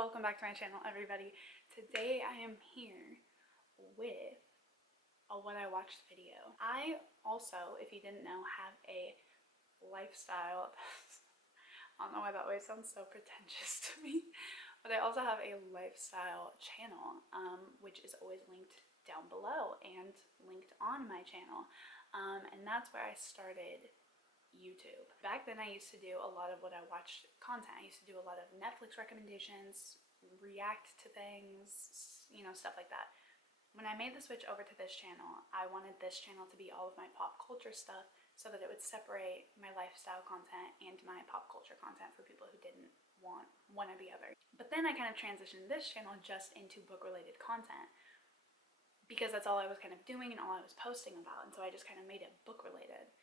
Welcome back to my channel, everybody. Today I am here with a what I watched video. I also, if you didn't know, have a lifestyle. I don't know why that always sounds so pretentious to me, but I also have a lifestyle channel, which is always linked down below and linked on my channel, and that's where I started YouTube. Back then I used to do a lot of what I watched content. I used to do a lot of Netflix recommendations, react to things, you know, stuff like that. When I made the switch over to this channel, I wanted this channel to be all of my pop culture stuff so that it would separate my lifestyle content and my pop culture content for people who didn't want one or the other. But then I kind of transitioned this channel just into book related content because that's all I was kind of doing and all I was posting about, and so I just kind of made it book related.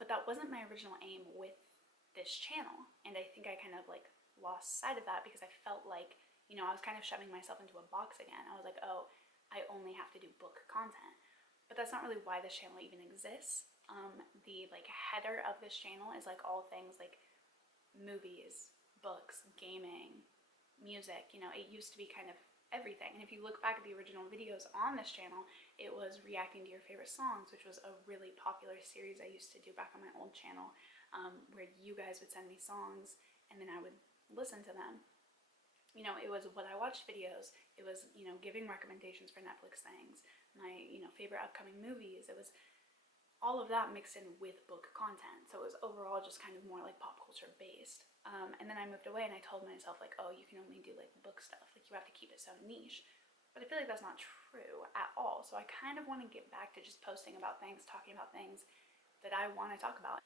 But that wasn't my original aim with this channel, and I think I kind of like lost sight of that because I felt like, you know, I was kind of shoving myself into a box again. I was like, oh, I only have to do book content, but that's not really why this channel even exists. The like header of this channel is like all things like movies, books, gaming, music. You know, it used to be kind of everything. And if you look back at the original videos on this channel, it was reacting to your favorite songs, which was a really popular series I used to do back on my old channel, where you guys would send me songs and then I would listen to them. You know, it was what I watched videos. It was, you know, giving recommendations for Netflix things, my, you know, favorite upcoming movies. It was all of that mixed in with book content. So it was overall just kind of more like pop culture based. And then I moved away and I told myself like, oh, you can only do like book stuff. Like you have to keep it so niche. But I feel like that's not true at all. So I kind of want to get back to just posting about things, talking about things that I want to talk about.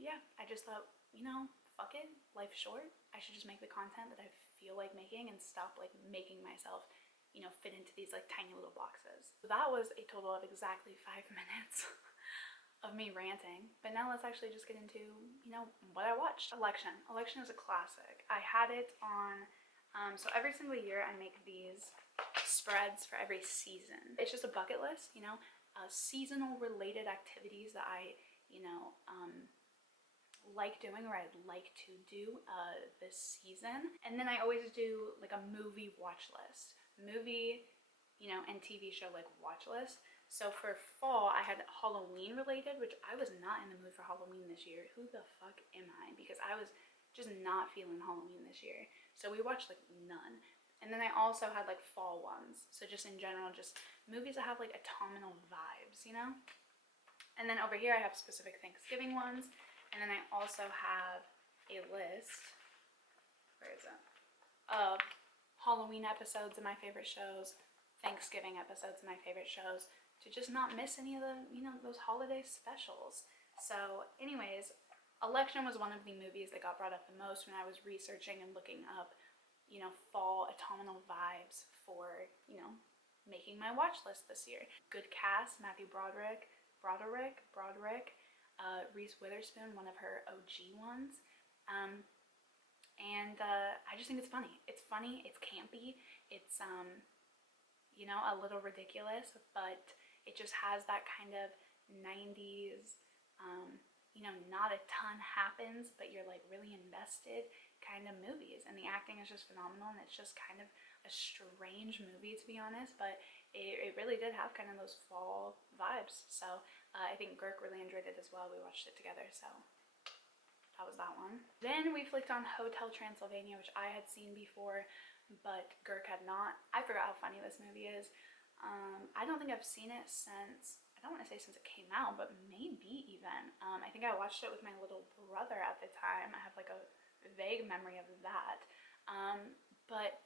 Yeah, I just thought, you know, fuck it. Life's short. I should just make the content that I feel like making and stop like making myself, you know, fit into these like tiny little boxes. So that was a total of exactly 5 minutes of me ranting, but now let's actually just get into, you know, what I watched. Election is a classic. I had it on, so every single year I make these spreads for every season. It's just a bucket list, you know, seasonal related activities that I, you know, like doing or I'd like to do this season. And then I always do like a movie watch list, movie, you know, and TV show like watch list. So for fall, I had Halloween related, which I was not in the mood for Halloween this year. Who the fuck am I? Because I was just not feeling Halloween this year. So we watched like none. And then I also had like fall ones. So just in general, just movies that have like autumnal vibes, you know? And then over here I have specific Thanksgiving ones. And then I also have a list, where is it? Of Halloween episodes of my favorite shows, Thanksgiving episodes of my favorite shows, to just not miss any of the, you know, those holiday specials. So anyways, Election was one of the movies that got brought up the most when I was researching and looking up, you know, fall autumnal vibes for, you know, making my watch list this year. Good cast, Matthew Broderick, Reese Witherspoon, one of her OG ones. And I just think it's funny. It's funny, it's campy, it's, you know, a little ridiculous, but it just has that kind of 90s, you know, not a ton happens, but you're like really invested kind of movies. And the acting is just phenomenal, and it's just kind of a strange movie, to be honest, but it really did have kind of those fall vibes. So I think Girk really enjoyed it as well. We watched it together, so that was that one. Then we flicked on Hotel Transylvania, which I had seen before, but Girk had not. I forgot how funny this movie is. I don't think I've seen it since, I don't want to say since it came out, but maybe even. I think I watched it with my little brother at the time. I have like a vague memory of that. But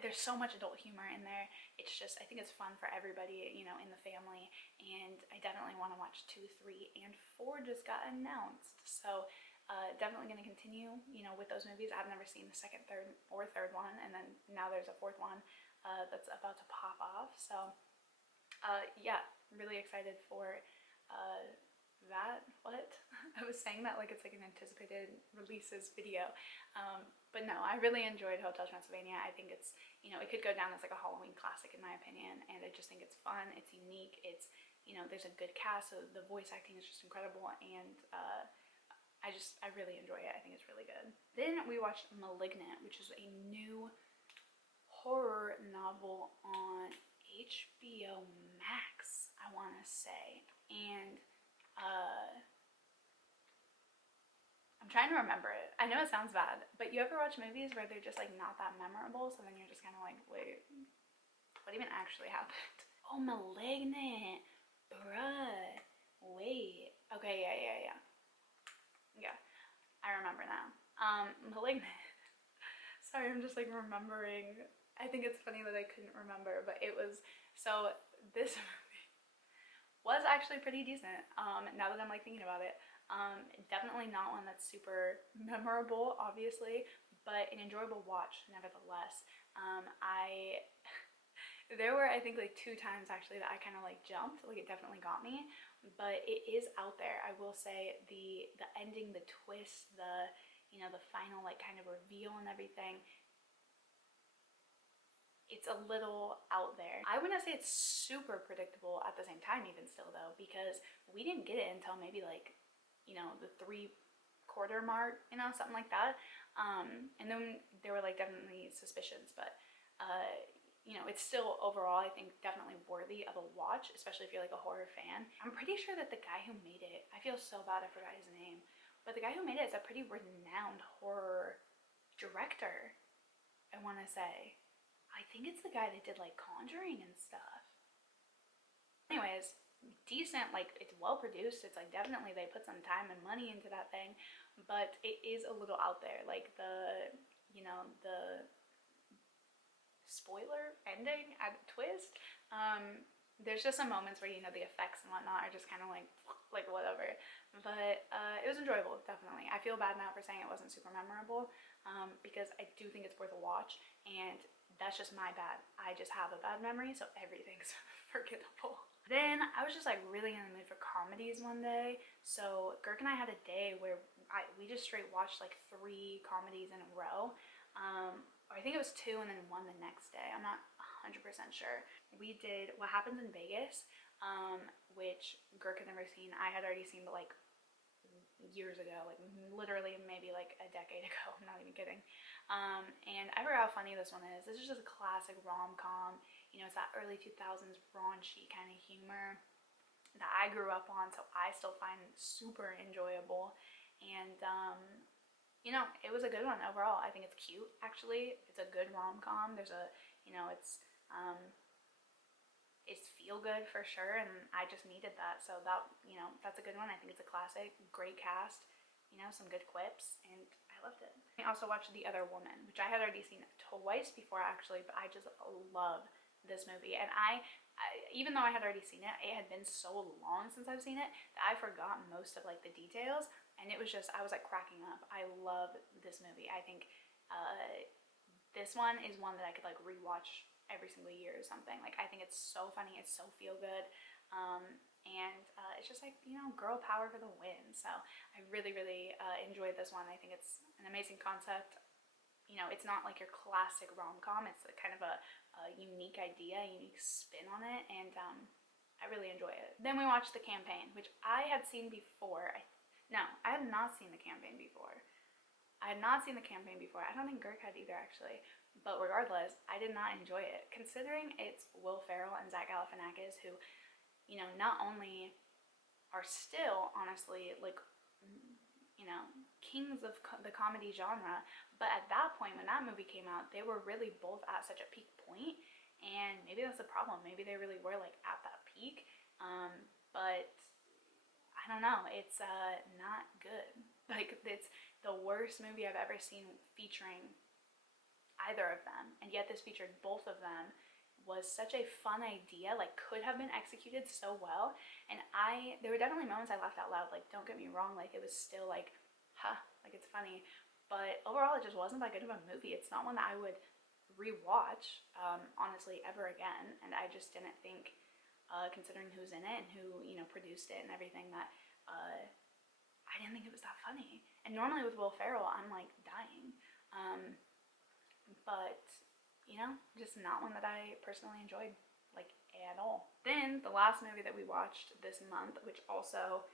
there's so much adult humor in there. It's just, I think it's fun for everybody, you know, in the family, and I definitely want to watch 2, 3, and 4 just got announced. So definitely going to continue, you know, with those movies. I've never seen the second, third, or third one, and then now there's a 4th one that's about to pop off. So yeah, really excited for that. What? I was saying that like it's like an anticipated releases video. But no, I really enjoyed Hotel Transylvania. I think it's, you know, it could go down as like a Halloween classic in my opinion, and I just think it's fun, it's unique, it's, you know, there's a good cast, so the voice acting is just incredible, and I really enjoy it. I think it's really good. Then we watched Malignant, which is a new horror novel on HBO Max, I want to say. And I'm trying to remember it. I know it sounds bad, but you ever watch movies where they're just like not that memorable, so then you're just kind of like, wait, what even actually happened? Oh, Malignant, bruh, wait. Okay, yeah, I remember now. Malignant. Sorry, I'm just like remembering. I think it's funny that I couldn't remember, but it was, so this movie was actually pretty decent. Now that I'm like thinking about it. Definitely not one that's super memorable, obviously, but an enjoyable watch nevertheless. There were, I think, like 2 times actually that I kind of like jumped. Like, it definitely got me, but it is out there. I will say the ending, the twist, the, you know, the final like kind of reveal and everything, it's a little out there. I wouldn't say it's super predictable at the same time even still though, because we didn't get it until maybe like, you know, the 3/4 mark, you know, something like that. And then there were like definitely suspicions, but you know, it's still overall, I think, definitely worthy of a watch, especially if you're like a horror fan. I'm pretty sure that the guy who made it, I feel so bad I forgot his name, but the guy who made it is a pretty renowned horror director, I want to say. I think it's the guy that did like Conjuring and stuff. Anyways, decent, like it's well produced. It's like definitely they put some time and money into that thing, but it is a little out there. Like the, you know, the spoiler ending at twist. There's just some moments where, you know, the effects and whatnot are just kind of like whatever. But it was enjoyable, definitely. I feel bad now for saying it wasn't super memorable, because I do think it's worth a watch, and that's just my bad. I just have a bad memory, so everything's forgettable. Then I was just like really in the mood for comedies one day. So Girk and I had a day where we just straight watched like 3 comedies in a row. Or I think it was 2 and then 1 the next day. I'm not 100% sure. We did What Happens in Vegas, which Girk had never seen. I had already seen, but like years ago, like literally maybe like a decade ago. I'm not even kidding. And I forgot how funny this one is. This is just a classic rom-com. You know, it's that early 2000s raunchy kind of humor that I grew up on, so I still find super enjoyable. And you know, it was a good one overall. I think it's cute, actually. It's a good rom-com. There's a, you know, it's feel good for sure, and I just needed that. So that, you know, that's a good one. I think it's a classic, great cast, you know, some good quips, and I loved it. I also watched The Other Woman, which I had already seen twice before actually, but I just love this movie. And I even though I had already seen it, it had been so long since I've seen it that I forgot most of like the details, and it was just, I was like cracking up. I love this movie. I think this one is one that I could like rewatch every single year or something. Like, I think it's so funny, it's so feel good, and it's just like, you know, girl power for the win. So I really enjoyed this one. I think it's an amazing concept. You know, it's not like your classic rom-com. It's a kind of a unique idea, a unique spin on it, and I really enjoy it. Then we watched The Campaign, which I had seen before. No, I had not seen The Campaign before. I had not seen The Campaign before. I don't think Girk had either, actually. But regardless, I did not enjoy it, considering it's Will Ferrell and Zach Galifianakis, who, you know, not only are still, honestly, like, you know, kings of the comedy genre, but at that point, when that movie came out, they were really both at such a peak point, and maybe that's the problem. Maybe they really were, like, at that peak, but I don't know. It's not good. Like, it's the worst movie I've ever seen featuring either of them, and yet this featured both of them. Was such a fun idea, like could have been executed so well, and there were definitely moments I laughed out loud, like don't get me wrong, like it was still like, like it's funny, but overall it just wasn't that good of a movie. It's not one that I would rewatch, honestly, ever again, and I just didn't think, considering who's in it and who, you know, produced it and everything, that I didn't think it was that funny. And normally with Will Ferrell, I'm like dying, but you know, just not one that I personally enjoyed, like, at all. Then the last movie that we watched this month, which also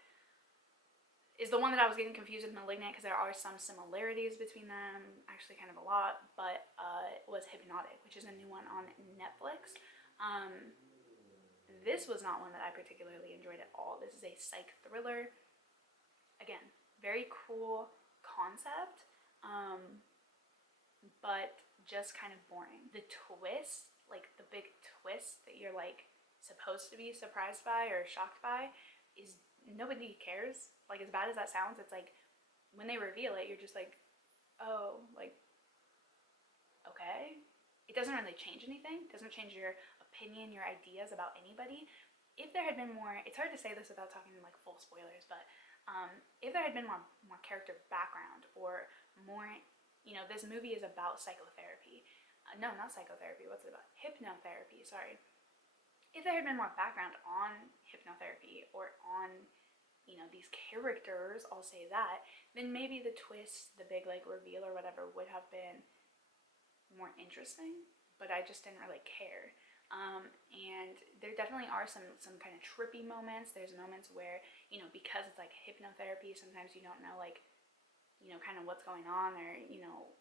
is the one that I was getting confused with Malignant, because there are some similarities between them, actually kind of a lot, but was Hypnotic, which is a new one on Netflix. This was not one that I particularly enjoyed at all. This is a psych thriller. Again, very cool concept, but just kind of boring. The twist, like the big twist that you're like supposed to be surprised by or shocked by, is nobody cares. Like, as bad as that sounds, it's like when they reveal it, you're just like, oh, like, okay. It doesn't really change anything. It doesn't change your opinion, your ideas about anybody. If there had been more, it's hard to say this without talking like full spoilers, but if there had been more character background, or more, you know, this movie is about psychotherapy. No, not psychotherapy. What's it about? Hypnotherapy, sorry. If there had been more background on hypnotherapy, or on, you know, these characters, I'll say that, then maybe the twist, the big like reveal or whatever, would have been more interesting, but I just didn't really care. And there definitely are some kind of trippy moments. There's moments where, you know, because it's like hypnotherapy, sometimes you don't know, like, you know, kind of what's going on, or, you know,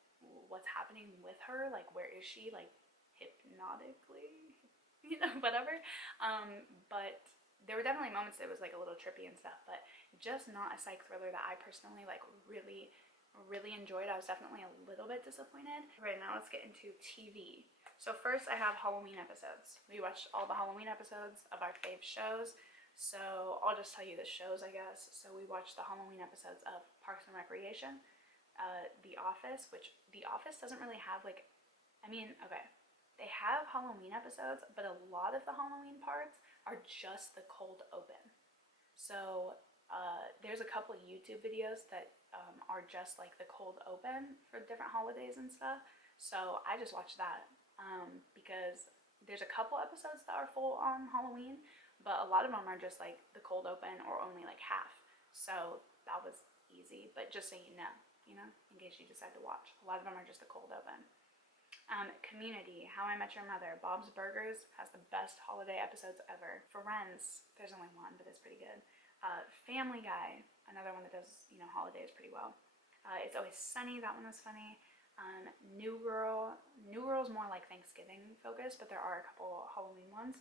what's happening with her, like, where is she, like, hypnotically, you know, whatever. But there were definitely moments that was like a little trippy and stuff, but just not a psych thriller that I personally like really enjoyed. I was definitely a little bit disappointed. Right, now let's get into TV. So first I have Halloween episodes. We watched all the Halloween episodes of our fave shows. So I'll just tell you the shows, I guess. So we watched the Halloween episodes of Parks and Recreation, The Office, which The Office doesn't really have like, I mean, okay, they have Halloween episodes, but a lot of the Halloween parts are just the cold open. So there's a couple of YouTube videos that are just like the cold open for different holidays and stuff. So I just watched that because there's a couple episodes that are full on Halloween, but a lot of them are just like the cold open or only like half. So that was easy, but just so you know, in case you decide to watch, a lot of them are just the cold open. Community, How I Met Your Mother, Bob's Burgers has the best holiday episodes ever. Friends, there's only one, but it's pretty good. Family Guy, another one that does, you know, holidays pretty well. It's Always Sunny, that one was funny. New Girl's more like Thanksgiving focused, but there are a couple Halloween ones.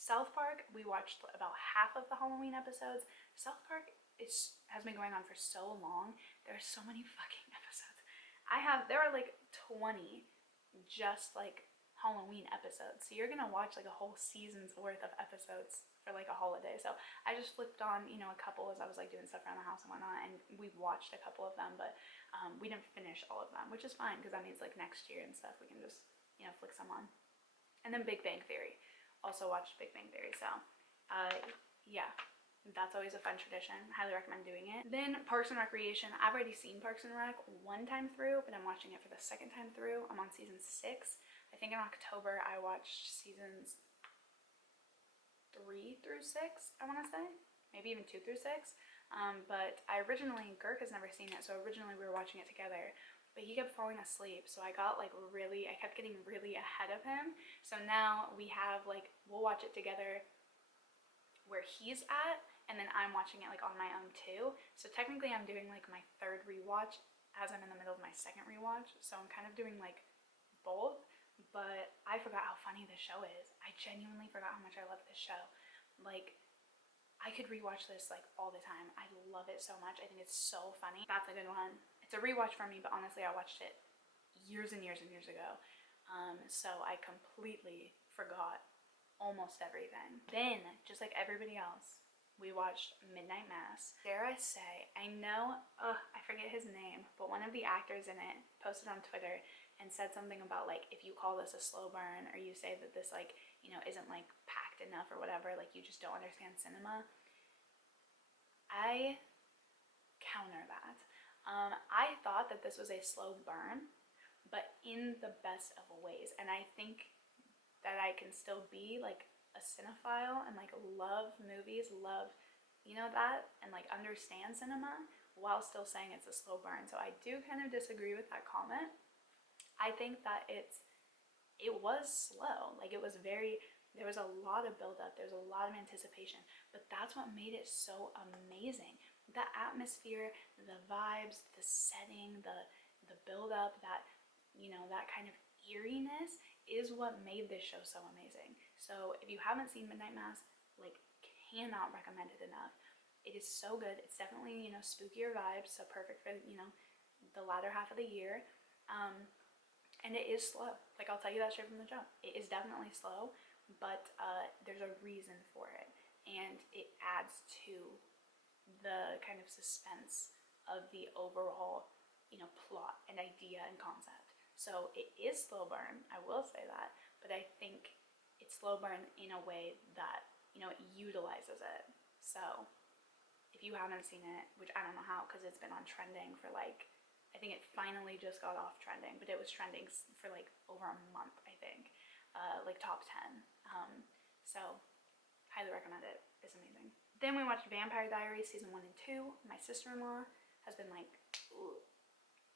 South Park, we watched about half of the Halloween episodes. South Park has been going on for so long. There are so many fucking episodes. There are like 20 just like Halloween episodes. So you're gonna watch like a whole season's worth of episodes for like a holiday. So I just flipped on, you know, a couple as I was like doing stuff around the house and whatnot, and we watched a couple of them, but we didn't finish all of them, which is fine because that means like next year and stuff we can just, you know, flick some on. And then Big Bang Theory. Also watched Big Bang Theory, so yeah. That's always a fun tradition. Highly recommend doing it. Then Parks and Recreation. I've already seen Parks and Rec one time through, but I'm watching it for the second time through. I'm on season 6. I think in October I watched seasons 3 through 6, I want to say. Maybe even 2 through 6. But Girk has never seen it, so originally we were watching it together. But he kept falling asleep, so I kept getting really ahead of him. So now we'll watch it together where he's at, and then I'm watching it like on my own too. So technically I'm doing like my third rewatch as I'm in the middle of my second rewatch. So I'm kind of doing like both, but I forgot how funny this show is. I genuinely forgot how much I love this show. Like, I could rewatch this like all the time. I love it so much. I think it's so funny. That's a good one. It's a rewatch for me, but honestly I watched it years and years and years ago. So I completely forgot almost everything. Then, just like everybody else, we watched Midnight Mass. Dare I say, I know, I forget his name, but one of the actors in it posted on Twitter and said something about like, if you call this a slow burn, or you say that this like, you know, isn't like packed enough or whatever, like you just don't understand cinema. I counter that. I thought that this was a slow burn, but in the best of ways, and I think that I can still be like a cinephile and like love movies, you know, that, and like understand cinema while still saying it's a slow burn. So I do kind of disagree with that comment. I think that it was slow. Like there was a lot of buildup, there's a lot of anticipation, but that's what made it so amazing. the atmosphere, the vibes, the setting, the build up, that, you know, that kind of eeriness is what made this show so amazing. So if you haven't seen Midnight Mass, like, cannot recommend it enough. It is so good. It's definitely, you know, spookier vibes, so perfect for, you know, the latter half of the year. And it is slow. Like, I'll tell you that straight from the jump. It is definitely slow, but there's a reason for it, and it adds to the kind of suspense of the overall, you know, plot and idea and concept. So it is slow burn, I will say that, but I think it's slow burn in a way that, you know, it utilizes it. So if you haven't seen it, which I don't know how, because it's been on trending for like, I think it finally just got off trending, but it was trending for like over a month, I think, like top 10. So highly recommend it. It's amazing. Then we watched Vampire Diaries season 1 and 2. My sister-in-law has been like,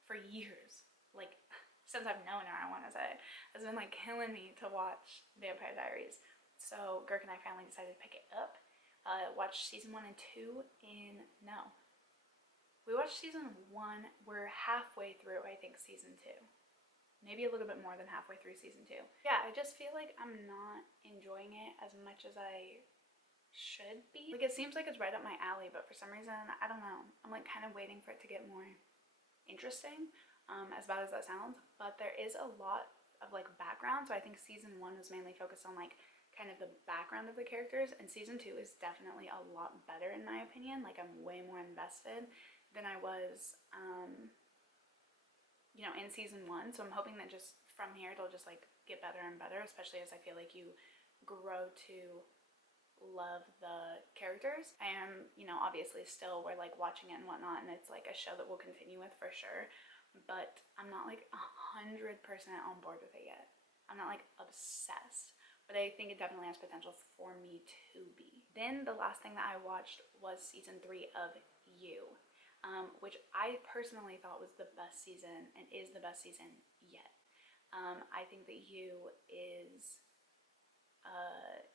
for years, like since I've known her, I want to say, has been like killing me to watch Vampire Diaries. So Girk and I finally decided to pick it up. Watched season 1 and 2 we watched season 1. We're halfway through, I think, season 2. Maybe a little bit more than halfway through season 2. Yeah, I just feel like I'm not enjoying it as much as I should be. Like, it seems like it's right up my alley, but for some reason, I don't know. I'm like kind of waiting for it to get more interesting, as bad as that sounds. But there is a lot of like background, so I think season 1 was mainly focused on like kind of the background of the characters, and season 2 is definitely a lot better in my opinion. Like, I'm way more invested than I was, you know, in season 1. So I'm hoping that just from here it'll just like get better and better, especially as I feel like you grow to love the characters. I am, you know, obviously still, we're like watching it and whatnot, and it's like a show that we'll continue with for sure, but I'm not like 100% on board with it yet. I'm not like obsessed, but I think it definitely has potential for me to be. Then the last thing that I watched was season 3 of You, which I personally thought was the best season and is the best season yet. I think that You is,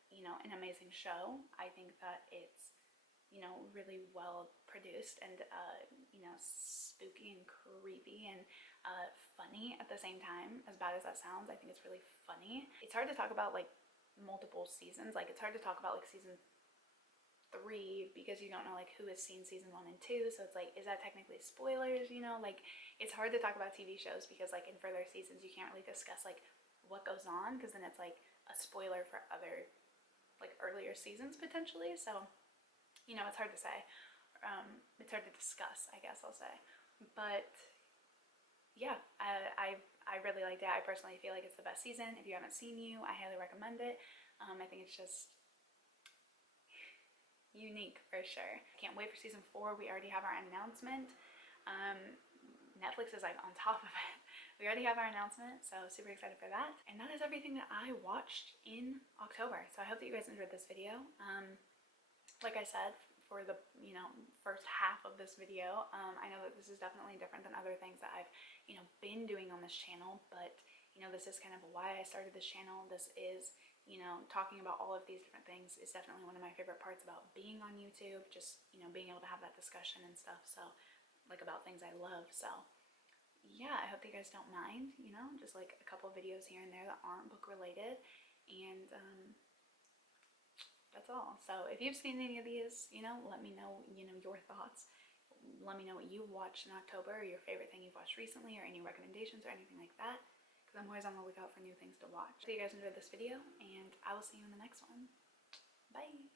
you know, an amazing show. I think that it's, you know, really well produced and, you know, spooky and creepy and funny at the same time. As bad as that sounds, I think it's really funny. It's hard to talk about like multiple seasons. Like, it's hard to talk about like season 3 because you don't know like who has seen season 1 and 2, so it's like, is that technically spoilers, you know? Like, it's hard to talk about TV shows because like in further seasons you can't really discuss like what goes on, because then it's like a spoiler for other like earlier seasons potentially. So, you know, it's hard to say. It's hard to discuss, I guess I'll say. But yeah, I really liked it. I personally feel like it's the best season. If you haven't seen You, I highly recommend it. I think it's just unique for sure. Can't wait for season 4. We already have our announcement. Netflix is like on top of it. We already have our announcement, so super excited for that. And that is everything that I watched in October. So I hope that you guys enjoyed this video. Like I said, for the, you know, first half of this video, I know that this is definitely different than other things that I've, you know, been doing on this channel, but, you know, this is kind of why I started this channel. This is, you know, talking about all of these different things is definitely one of my favorite parts about being on YouTube, just, you know, being able to have that discussion and stuff, so, like, about things I love. So yeah, I hope that you guys don't mind, you know, just like a couple videos here and there that aren't book related, and that's all. So if you've seen any of these, you know, let me know, you know, your thoughts. Let me know what you watched in October, or your favorite thing you've watched recently, or any recommendations or anything like that, because I'm always on the lookout for new things to watch. Hope you guys enjoyed this video, and I will see you in the next one. Bye!